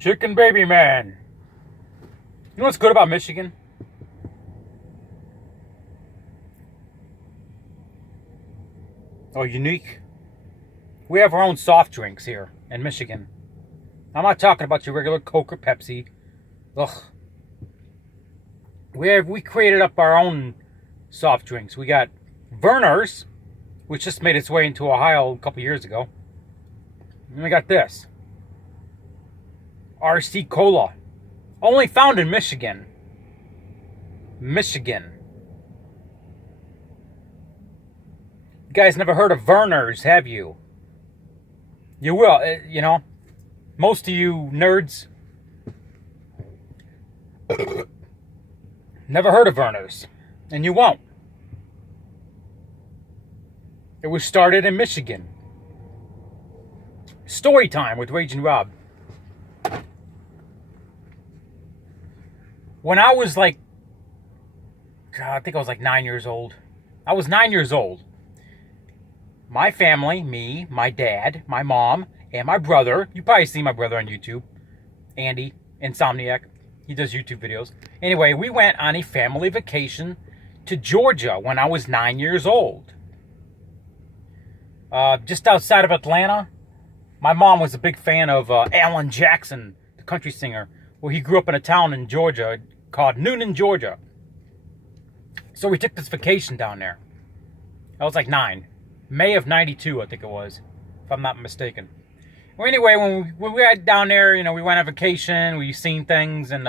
Chicken baby man. You know what's good about Michigan? Or unique? We have our own soft drinks here in Michigan. I'm not talking about your regular Coke or Pepsi. Ugh. We created up our own soft drinks. We got Vernors, which just made its way into Ohio a couple years ago. And we got this. RC Cola. Only found in Michigan. Michigan. You guys never heard of Vernors, have you? You will, most of you nerds never heard of Vernors, and you won't. It was started in Michigan. Story time with Raging Rob. When I was I think I was 9 years old. I was 9 years old. My family, me, my dad, my mom, and my brother. You probably see my brother on YouTube. Andy, Insomniac. He does YouTube videos. Anyway, we went on a family vacation to Georgia when I was 9 years old. Just outside of Atlanta. My mom was a big fan of Alan Jackson, the country singer. Well, he grew up in a town in Georgia called Newnan, Georgia. So we took this vacation down there. I was 9. May of 92, I think it was, if I'm not mistaken. Well, anyway, when we got down there, we went on vacation, we seen things, and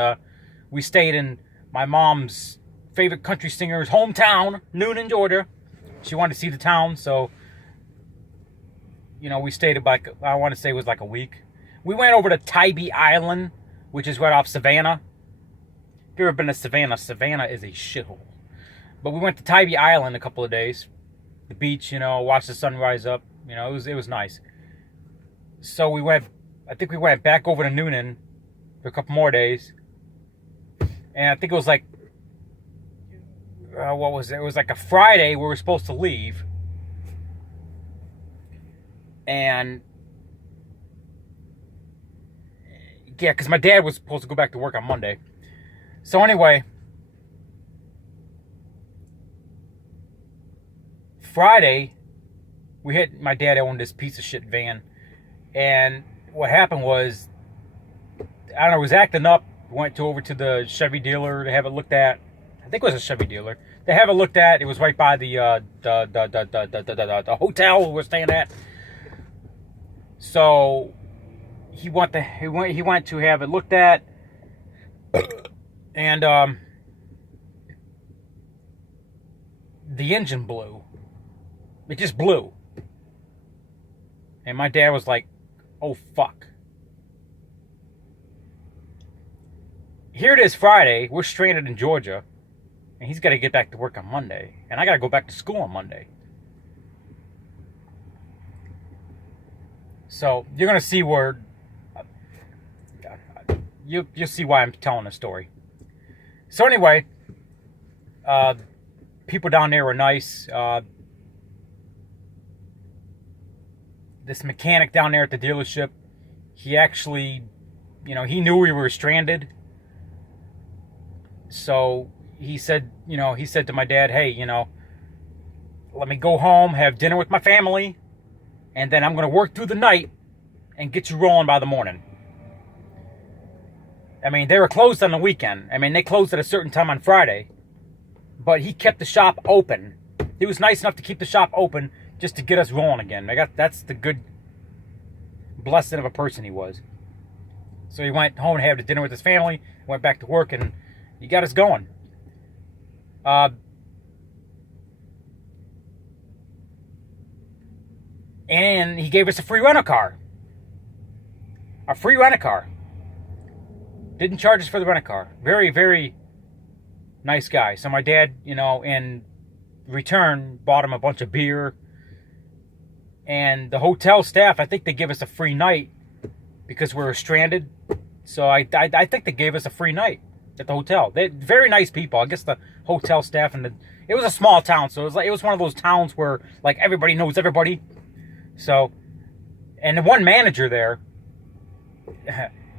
we stayed in my mom's favorite country singer's hometown, Newnan, Georgia. She wanted to see the town, so, we stayed about, I want to say it was a week. We went over to Tybee Island, which is right off Savannah. If you've ever been to Savannah, Savannah is a shithole. But we went to Tybee Island a couple of days. The beach, watched the sun rise up. It was nice. So I think we went back over to Newnan for a couple more days. And I think it was what was it? It was a Friday we were supposed to leave. And yeah, because my dad was supposed to go back to work on Monday. So anyway, Friday, my dad owned this piece of shit van. And what happened was, I don't know, it was acting up. Went over to the Chevy dealer to have it looked at. I think it was a Chevy dealer. They have it looked at. It was right by the hotel we were staying at. So he went to have it looked at, and the engine blew. It just blew. And my dad was like, oh fuck. Here it is Friday, we're stranded in Georgia, and he's got to get back to work on Monday, and I got to go back to school on Monday. So you're going to see where, you'll see why I'm telling the story. So anyway, people down there were nice. This mechanic down there at the dealership, he actually, he knew we were stranded. So he said to my dad, hey, let me go home, have dinner with my family, and then I'm going to work through the night and get you rolling by the morning. I mean, they were closed on the weekend. I mean, they closed at a certain time on Friday, but he kept the shop open. He was nice enough to keep the shop open just to get us rolling again. That's the good blessing of a person he was. So he went home and had dinner with his family, went back to work, and he got us going. And he gave us a free rental car. A free rental car. Didn't charge us for the rental car. Very, very nice guy. So my dad, in return, bought him a bunch of beer. And the hotel staff, I think they gave us a free night because we were stranded. So I think they gave us a free night at the hotel. They're very nice people. I guess the hotel staff it was a small town, so it was one of those towns where everybody knows everybody. So, and the one manager there,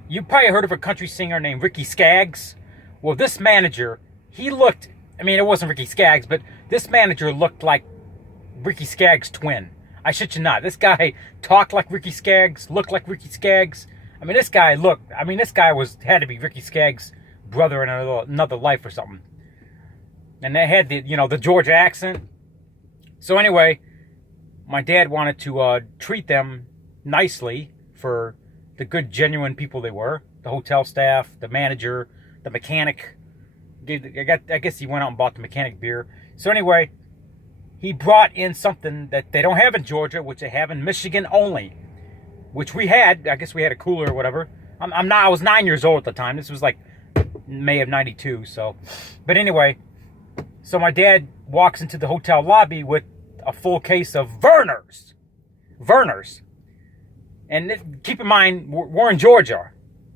You probably heard of a country singer named Ricky Skaggs. Well, this manager, he looked, I mean, it wasn't Ricky Skaggs, but this manager looked like Ricky Skaggs' twin. I shit you not. This guy talked like Ricky Skaggs, looked like Ricky Skaggs. I mean, this guy had to be Ricky Skaggs' brother in another life or something. And they had the Georgia accent. So anyway, my dad wanted to treat them nicely for the good, genuine people they were. The hotel staff, the manager, the mechanic. I guess he went out and bought the mechanic beer. So anyway, he brought in something that they don't have in Georgia, which they have in Michigan only. Which we had. I guess we had a cooler or whatever. I was 9 years old at the time. This was like May of '92. So, but anyway, so my dad walks into the hotel lobby with a full case of Vernors. Vernors. And keep in mind, we're in Georgia.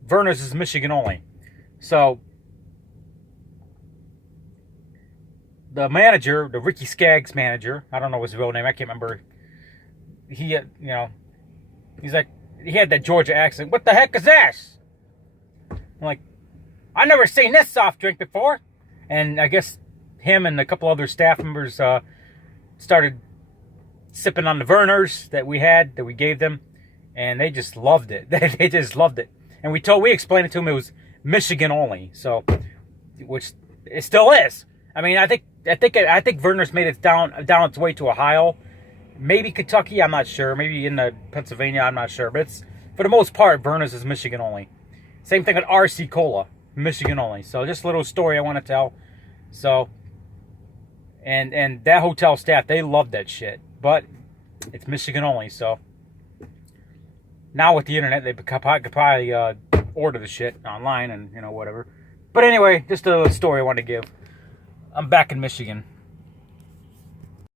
Vernors is Michigan only. So, the manager, the Ricky Skaggs manager, I don't know his real name, I can't remember. He's like, he had that Georgia accent. What the heck is this? I'm like, I never seen this soft drink before. And I guess him and a couple other staff members started sipping on the Vernors that we gave them. And they just loved it. They just loved it. And we explained it to them. It was Michigan only. So, which it still is. I mean, I think Vernors made it down its way to Ohio, maybe Kentucky. I'm not sure. Maybe in Pennsylvania. I'm not sure. But it's, for the most part, Vernors is Michigan only. Same thing with RC Cola, Michigan only. So just a little story I want to tell. So, and that hotel staff, they loved that shit. But it's Michigan only. So now with the internet, they could probably order the shit online and whatever. But anyway, just a little story I wanted to give. I'm back in Michigan.